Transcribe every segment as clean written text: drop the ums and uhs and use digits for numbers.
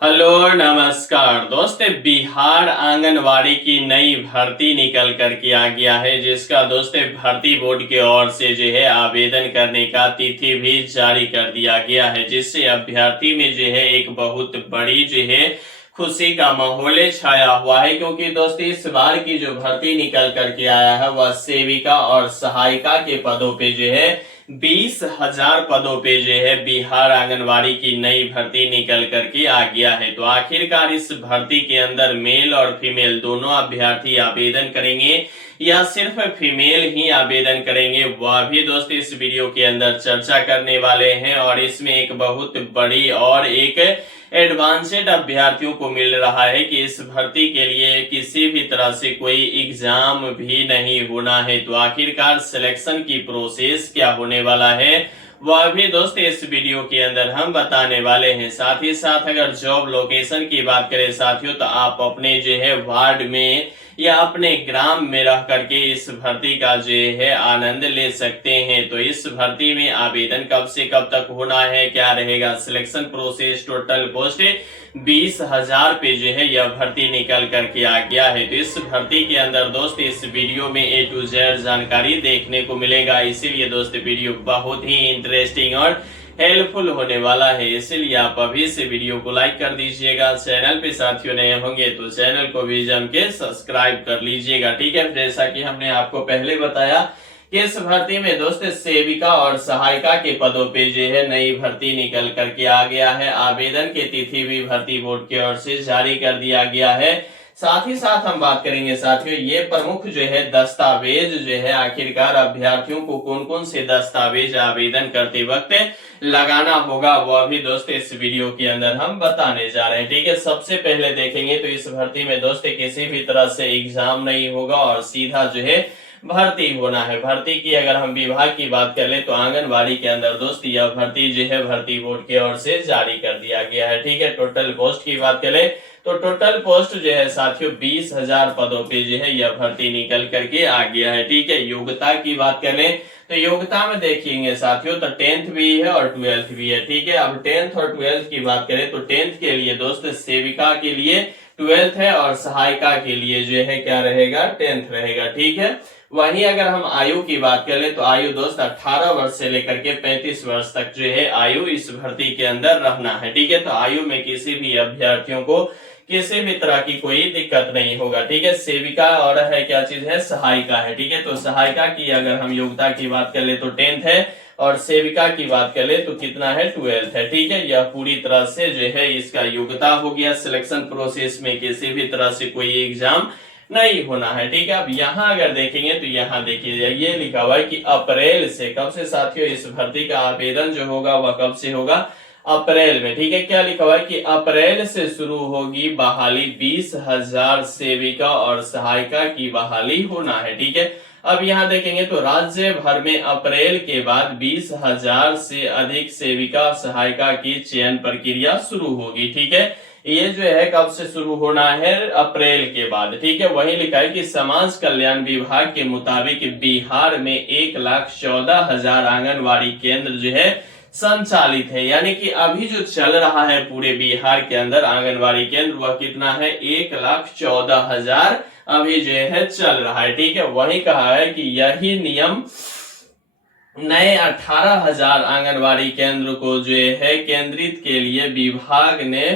Hello नमस्कार दोस्तों। बिहार आंगनवाड़ी की नई भर्ती निकल कर के आ गया है, जिसका दोस्तों भर्ती बोर्ड की ओर से जो है आवेदन करने का तिथि भी जारी कर दिया गया है, जिससे अभ्यर्थी में जो है एक बहुत बड़ी जो है खुशी का माहौल छाया हुआ है। क्योंकि दोस्तों इस बार की जो भर्ती निकल करके आया है वह सेविका और सहायिका के पदों पे जो है 20,000 पदों पे जो है बिहार आंगनवाड़ी की नई भर्ती निकल करके आ गया है। तो आखिरकार इस भर्ती के अंदर मेल और फीमेल दोनों अभ्यर्थी आवेदन करेंगे या सिर्फ फीमेल ही आवेदन करेंगे, वह भी दोस्तों इस वीडियो के अंदर चर्चा करने वाले हैं। और इसमें एक बहुत बड़ी और एक एडवांस्ड अभ्यर्थियों को मिल रहा है कि इस भर्ती के लिए किसी भी तरह से कोई एग्जाम भी नहीं होना है। तो आखिरकार सिलेक्शन की प्रोसेस क्या होने वाला है वह भी दोस्त इस वीडियो के अंदर हम बताने वाले हैं। साथ ही साथ अगर जॉब लोकेशन की बात करें साथियों, तो आप अपने जो है वार्ड में या अपने ग्राम में रह करके इस भर्ती का जो है आनंद ले सकते हैं। तो इस भर्ती में आवेदन कब से कब तक होना है, क्या रहेगा सिलेक्शन प्रोसेस, टोटल पोस्ट 20,000 पे जो है यह भर्ती निकल करके आ गया है। तो इस भर्ती के अंदर दोस्त इस वीडियो में A to Z जानकारी देखने को मिलेगा, इसीलिए दोस्त वीडियो बहुत ही इंटरेस्टिंग और हेल्पफुल होने वाला है। इसीलिए आप अभी से वीडियो को लाइक कर दीजिएगा। चैनल पे साथियों नए होंगे तो चैनल को भी जम के सब्सक्राइब कर लीजिएगा, ठीक है। जैसा कि हमने आपको पहले बताया कि इस भर्ती में दोस्त सेविका और सहायिका के पदों पे जो है नई भर्ती निकल करके आ गया है। आवेदन की तिथि भी भर्ती बोर्ड की ओर से जारी कर दिया गया है। साथ ही साथ हम बात करेंगे साथियों ये प्रमुख जो है दस्तावेज जो है आखिरकार अभ्यर्थियों को कौन कौन से दस्तावेज आवेदन करते वक्त लगाना होगा, वह भी दोस्त इस वीडियो के अंदर हम बताने जा रहे हैं, ठीक है। सबसे पहले देखेंगे तो इस भर्ती में दोस्त किसी भी तरह से एग्जाम नहीं होगा और सीधा जो है भर्ती होना है। भर्ती की अगर हम विभाग की बात कर ले तो आंगनबाड़ी के अंदर दोस्त यह भर्ती जो है भर्ती बोर्ड की ओर से जारी कर दिया गया है, ठीक है। टोटल पोस्ट की बात करें तो टोटल पोस्ट जो है साथियों 20,000 पदों पे जो है यह भर्ती निकल करके आ गया है, ठीक है। योग्यता की बात करें तो योग्यता में देखेंगे साथियों तो 10th भी है और 12th भी है, ठीक है। अब 10th और 12th की बात करें तो 10th के लिए दोस्त सेविका के लिए 12th है और सहायिका के लिए जो है क्या रहेगा 10th रहेगा, ठीक है। वहीं अगर हम आयु की बात करें तो आयु दोस्त 18 वर्ष से लेकर के 35 वर्ष तक जो है आयु इस भर्ती के अंदर रहना है, ठीक है। तो आयु में किसी भी अभ्यर्थियों को किसी भी तरह की कोई दिक्कत नहीं होगा, ठीक है। सेविका और है क्या चीज है सहायिका है, ठीक है। तो सहायिका की अगर हम योग्यता की बात कर ले तो 10th है और सेविका की बात कर ले तो कितना है 12th है, ठीक है। यह पूरी तरह से जो है इसका योग्यता हो गया। सिलेक्शन प्रोसेस में किसी भी तरह से कोई एग्जाम नहीं होना है, ठीक है। अब यहाँ अगर देखेंगे तो यहाँ देखिए ये लिखा हुआ है कि अप्रैल से, कब से साथियों इस भर्ती का आवेदन जो होगा वह कब से होगा अप्रैल में, ठीक है। क्या लिखा हुआ है कि अप्रैल से शुरू होगी बहाली, 20,000 सेविका और सहायिका की बहाली होना है, ठीक है। अब यहाँ देखेंगे तो राज्य भर में अप्रैल के बाद 20,000 से अधिक सेविका सहायिका की चयन प्रक्रिया शुरू होगी, ठीक है। ये जो है कब से शुरू होना है अप्रैल के बाद, ठीक है। वही लिखा है कि समाज कल्याण विभाग के मुताबिक बिहार में 1,14,000 आंगनवाड़ी केंद्र जो है संचालित है। यानी कि अभी जो चल रहा है पूरे बिहार के अंदर आंगनवाड़ी केंद्र वह कितना है 1,14,000 अभी जो है चल रहा है, ठीक है। वही कहा है कि यही नियम नए 18,000 आंगनवाड़ी केंद्र को जो है केंद्रित के लिए विभाग ने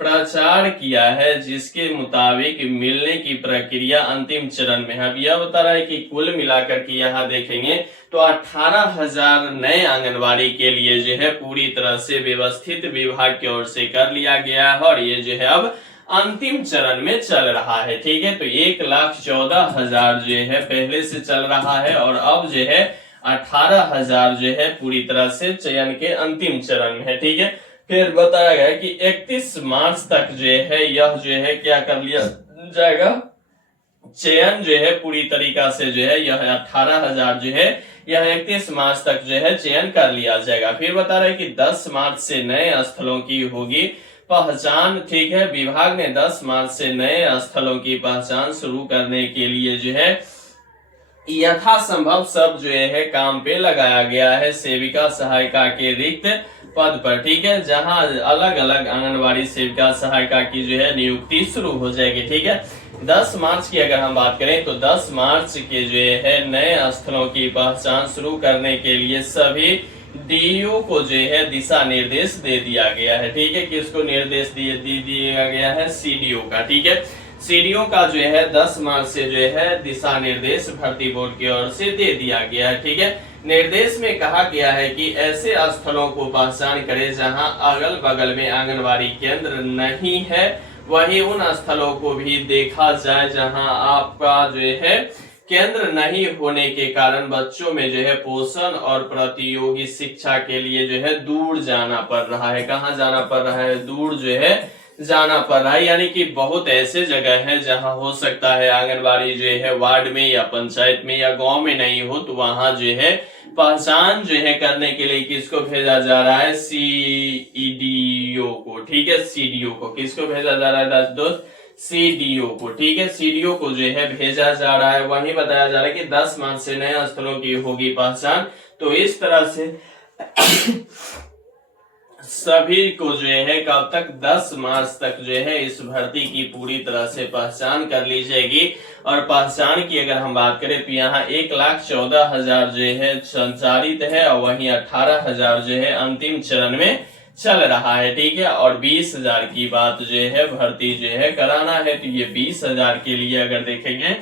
प्रचार किया है, जिसके मुताबिक मिलने की प्रक्रिया अंतिम चरण में है। अब यह बता रहा है कि कुल मिलाकर के यहाँ देखेंगे तो 18,000 नए आंगनवाड़ी के लिए जो है पूरी तरह से व्यवस्थित विभाग की ओर से कर लिया गया है और ये जो है अब अंतिम चरण में चल रहा है, ठीक है। तो 1,14,000 जो है पहले से चल रहा है और अब जो है 18,000 जो है पूरी तरह से चयन के अंतिम चरण में है, ठीक है। फिर बताया गया कि 31 मार्च तक जो है यह जो है क्या कर लिया जाएगा चयन जो है पूरी तरीका से जो है यह 18,000 जो है यह 31 मार्च तक जो है चयन कर लिया जाएगा। फिर बता रहे कि 10 मार्च से नए स्थलों की होगी पहचान, ठीक है। विभाग ने 10 मार्च से नए स्थलों की पहचान शुरू करने के लिए जो है यथासंभव सब जो है काम पे लगाया गया है सेविका सहायिका के रिक्त पद पर, ठीक है, जहां अलग अलग आंगनबाड़ी सेविका सहायिका की जो है नियुक्ति शुरू हो जाएगी, ठीक है। 10 मार्च की अगर हम बात करें तो 10 मार्च के जो है नए स्थलों की पहचान शुरू करने के लिए सभी डीईओ को जो है दिशा निर्देश दे दिया गया है, ठीक है। किसको निर्देश दिया गया है? सीडीओ का, ठीक है। सीडीओ का जो है 10 मार्च से जो है दिशा निर्देश भर्ती बोर्ड की ओर से दे दिया गया है, ठीक है। निर्देश में कहा गया है कि ऐसे स्थलों को पहचान करें जहां अगल बगल में आंगनबाड़ी केंद्र नहीं है, वहीं उन स्थलों को भी देखा जाए जहां आपका जो है केंद्र नहीं होने के कारण बच्चों में जो है पोषण और प्रतियोगी शिक्षा के लिए जो है दूर जाना पड़ रहा है। कहाँ जाना पड़ रहा है? दूर जो है जाना पड़ रहा है, यानी कि बहुत ऐसे जगह है जहां हो सकता है आंगनबाड़ी जो है वार्ड में या पंचायत में या गांव में नहीं हो, तो वहां जो है पहचान जो है करने के लिए किसको भेजा जा रहा है? सीईडीओ को, ठीक है। सीडीओ को किसको भेजा जा रहा है दोस्त? सीडीओ को, ठीक है। सीडीओ को जो है भेजा जा रहा है। वही बताया जा रहा है कि 10 मार्च से नए स्थलों की होगी पहचान। तो इस तरह से सभी को जो है कब तक? 10 मार्च तक जो है इस भर्ती की पूरी तरह से पहचान कर ली जाएगी। और पहचान की अगर हम बात करें तो यहाँ 1,14,000 जो है संचालित है और वहीं 18,000 जो है अंतिम चरण में चल रहा है, ठीक है। और 20,000 की बात जो है भर्ती जो है कराना है, तो ये 20,000 के लिए अगर देखेंगे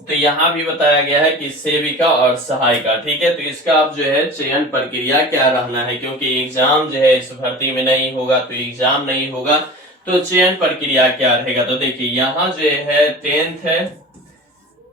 तो यहाँ भी बताया गया है कि सेविका और सहायिका, ठीक है। तो इसका अब जो है चयन प्रक्रिया क्या रहना है, क्योंकि एग्जाम जो है इस भर्ती में नहीं होगा, तो एग्जाम नहीं होगा तो चयन प्रक्रिया क्या रहेगा? तो देखिए यहाँ जो है 10th है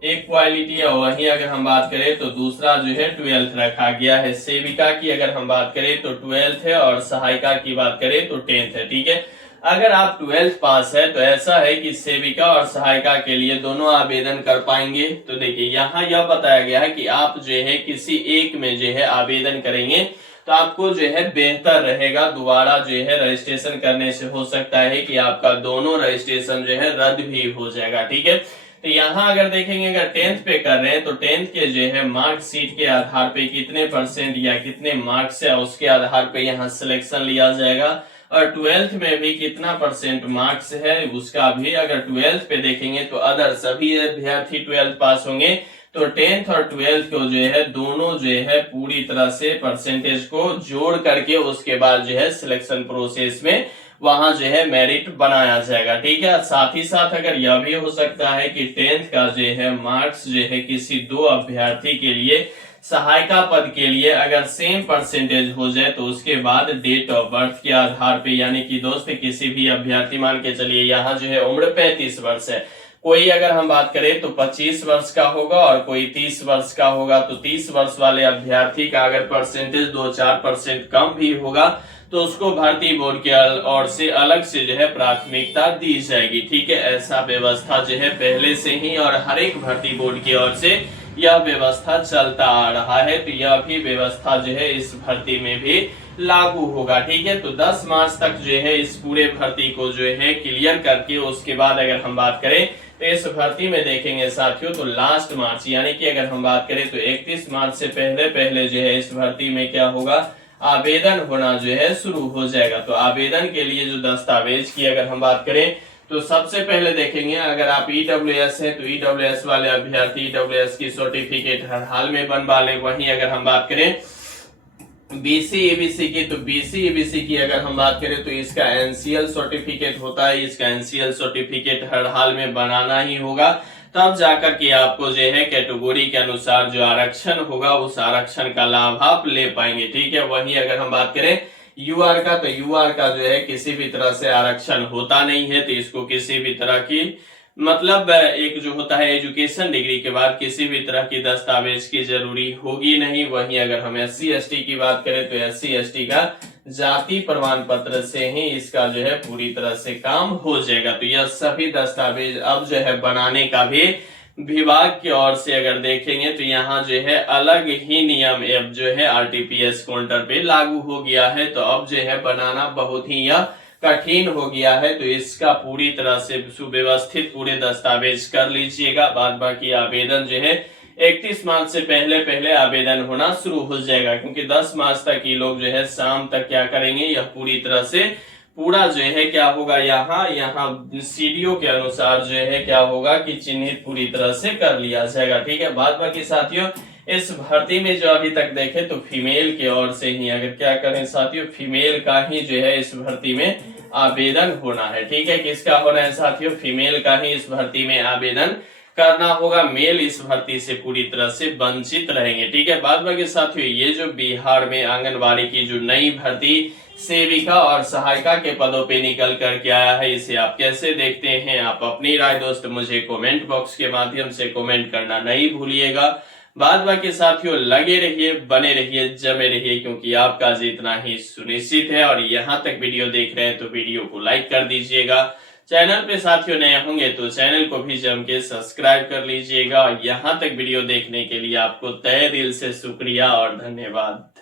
इक्वालिटी, और वहीं अगर हम बात करें तो दूसरा जो है 12th रखा गया है। सेविका की अगर हम बात करें तो 12th है और सहायिका की बात करें तो 10th है, ठीक है। अगर आप 12th पास है तो ऐसा है कि सेविका और सहायिका के लिए दोनों आवेदन कर पाएंगे। तो देखिए यहाँ यह बताया गया है कि आप जो है किसी एक में जो है आवेदन करेंगे तो आपको जो है बेहतर रहेगा। दोबारा जो है रजिस्ट्रेशन करने से हो सकता है कि आपका दोनों रजिस्ट्रेशन जो है रद्द भी हो जाएगा, ठीक है। तो यहाँ अगर देखेंगे अगर 10th पे कर रहे हैं तो 10th के जो है मार्कशीट के आधार पे कितने % या कितने मार्क्स है उसके आधार पे यहाँ सिलेक्शन लिया जाएगा। और 12th में भी कितना % मार्क्स है उसका भी अगर 12th पे देखेंगे तो अदर सभी अभ्यर्थी 12th पास होंगे, तो 10th और 12th को जो है दोनों जो है पूरी तरह से परसेंटेज को जोड़ करके उसके बाद जो है सिलेक्शन प्रोसेस में वहां जो है मेरिट बनाया जाएगा, ठीक है। साथ ही साथ अगर यह भी हो सकता है कि 10th का जो है मार्क्स जो है किसी दो अभ्यर्थी के लिए सहायिका पद के लिए अगर सेम % हो जाए तो उसके बाद डेट ऑफ बर्थ के आधार पे, यानी कि दोस्त किसी भी अभ्यर्थी मान के चलिए यहाँ जो है उम्र 35 वर्ष है, कोई अगर हम बात करें तो 25 वर्ष का होगा और कोई 30 वर्ष का होगा, तो 30 वर्ष वाले अभ्यर्थी का अगर % 2-4% कम भी होगा तो उसको भर्ती बोर्ड के ओर से अलग से जो है प्राथमिकता दी जाएगी, ठीक है। ऐसा व्यवस्था जो है पहले से ही और हर एक भर्ती बोर्ड की ओर से यह व्यवस्था चलता आ रहा है, तो यह भी व्यवस्था जो है इस भर्ती में भी लागू होगा, ठीक है। तो 10 मार्च तक जो है इस पूरे भर्ती को जो है क्लियर करके उसके बाद अगर हम बात करें तो इस भर्ती में देखेंगे साथियों तो लास्ट मार्च यानी कि अगर हम बात करें तो 31 मार्च से पहले जो है इस भर्ती में क्या होगा, आवेदन होना जो है शुरू हो जाएगा। तो आवेदन के लिए जो दस्तावेज की अगर हम बात करें तो सबसे पहले देखेंगे अगर आप ईडब्ल्यूएस है तो ईडब्ल्यूएस वाले अभ्यर्थी ईडब्ल्यूएस की सर्टिफिकेट हर हाल में बनवा ले। वहीं अगर हम बात करें बीसी ईबीसी की तो बीसी ईबीसी की अगर हम बात करें तो इसका एनसीएल सर्टिफिकेट होता है, इसका एनसीएल सर्टिफिकेट हर हाल में बनाना ही होगा, तब जाकर के आपको जो है कैटेगरी के अनुसार जो आरक्षण होगा उस आरक्षण का लाभ आप ले पाएंगे, ठीक है। वहीं अगर हम बात करें यूआर का तो यूआर का जो है किसी भी तरह से आरक्षण होता नहीं है, तो इसको किसी भी तरह की मतलब एक जो होता है एजुकेशन डिग्री के बाद किसी भी तरह की दस्तावेज की जरूरी होगी नहीं। वहीं अगर हम SC ST की बात करें तो SC ST का जाति प्रमाण पत्र से ही इसका जो है पूरी तरह से काम हो जाएगा। तो यह सभी दस्तावेज अब जो है बनाने का भी विभाग की ओर से अगर देखेंगे तो यहाँ जो है अलग ही नियम अब जो है RTPS काउंटर पे लागू हो गया है, तो अब जो है बनाना बहुत ही यह कठिन हो गया है। तो इसका पूरी तरह से सुव्यवस्थित पूरे दस्तावेज कर लीजिएगा। बाद बाकी आवेदन जो है 31 मार्च से पहले पहले आवेदन होना शुरू हो जाएगा, क्योंकि 10 मार्च तक ये लोग जो है शाम तक क्या करेंगे, यह पूरी तरह से पूरा जो है क्या होगा, यहाँ सीडीओ के अनुसार जो है क्या होगा कि चिन्हित पूरी तरह से कर लिया जाएगा। ठीक है, बाद बाकी साथियों इस भर्ती में जो अभी तक देखे तो फीमेल की ओर से ही अगर क्या करें साथियों, फीमेल का ही जो है इस भर्ती में आवेदन होना है। ठीक है, किसका होना है साथियों, फीमेल का ही इस भर्ती में आवेदन करना होगा। मेल इस भर्ती से पूरी तरह से वंचित रहेंगे। ठीक है, बाद बाकी साथियों ये जो बिहार में आंगनबाड़ी की जो नई भर्ती सेविका और सहायिका के पदों पे निकल कर के आया है, इसे आप कैसे देखते हैं? आप अपनी राय दोस्त मुझे कमेंट बॉक्स के माध्यम से कमेंट करना नहीं भूलिएगा। बाद बाकी साथियों लगे रहिए, बने रहिए, जमे रहिए, क्योंकि आपका जीतना ही सुनिश्चित है। और यहाँ तक वीडियो देख रहे हैं तो वीडियो को लाइक कर दीजिएगा। चैनल पे साथियों नए होंगे तो चैनल को भी जम के सब्सक्राइब कर लीजिएगा। यहाँ तक वीडियो देखने के लिए आपको तहे दिल से शुक्रिया और धन्यवाद।